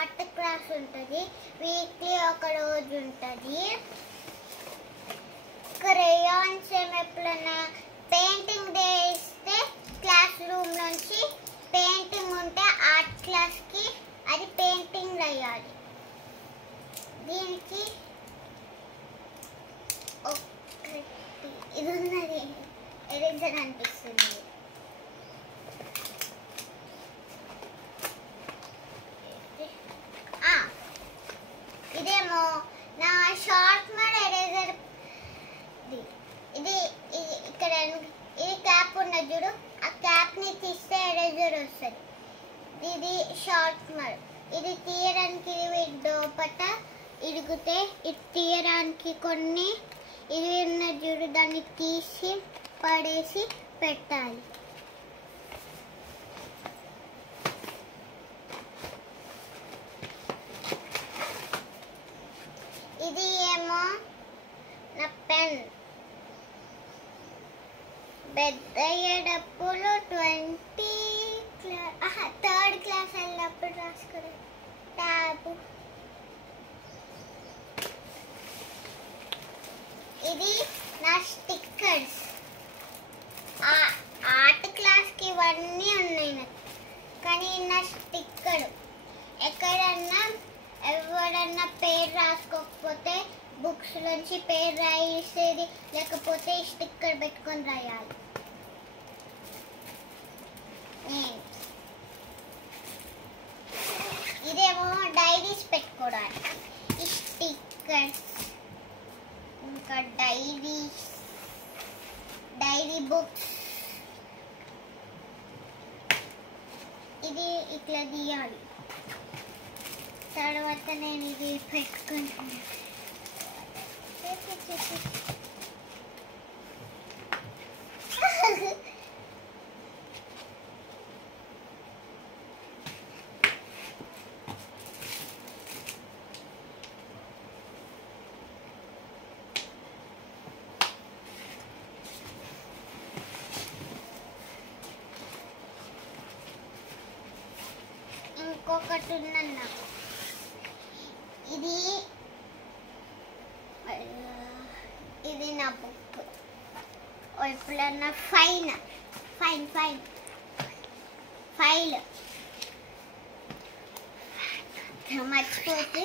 Art class ఉంటుంది, weekly ఒక రోజు ఉంటుంది. క్రేయాన్స్ ఎప్పుడన్నా పెయింటింగ్ డే ఇస్తే క్లాస్ రూమ్ నుంచి పెయింటింగ్ ఉంటే ఆర్ట్ క్లాస్కి అది పెయింటింగ్ వేయాలి. దీనికి ఇది ఉన్నది ఎరేజర్ అనిపిస్తుంది. ఇదేమో నా షార్ప్నర్ ఎరేజర్. ఇది ఇక్కడ ఇది క్యాప్ ఉన్నది చూడు, ఆ క్యాప్ని తీస్తే ఎరేజర్ వస్తుంది. ఇది షార్ప్నర్. ఇది తీయడానికి లోపట ఇరిగితే ఇది తీయడానికి కొన్ని ఇది ఉన్నది చూడు, దాన్ని తీసి పడేసి పెట్టాలి. ఇది ఏమో నా పెన్. పెద్ద అయ్యేటప్పుడు 3rd క్లాస్ వెళ్ళినప్పుడు రాసుకునే ట్యాబ్. ఇది నా స్టిక్కర్స్. ఆర్ట్ క్లాస్కి ఇవన్నీ ఉన్నాయి నాకు, కానీ నా స్టిక్కర్ ఎక్కడన్నా ఎవరన్నా పేరు రాసుకోకపోతే బుక్స్ నుంచి పేరు రాసేది, లేకపోతే స్టిక్కర్ పెట్టుకొని రాయాలి. ఇదేమో డైరీస్ పెట్టుకోవడానికి ఈ స్టిక్కర్స్. ఇంకా డైరీ బుక్స్. ఇది ఇట్లా తీయాలి. తర్వాత నేను ఇది పెట్టుకుంటున్నాను. ఇంకొకటి ఉన్నది నాకు. ఇది నా బుక్. ఎప్పుడన్నా ఫైల్ మర్చిపోతే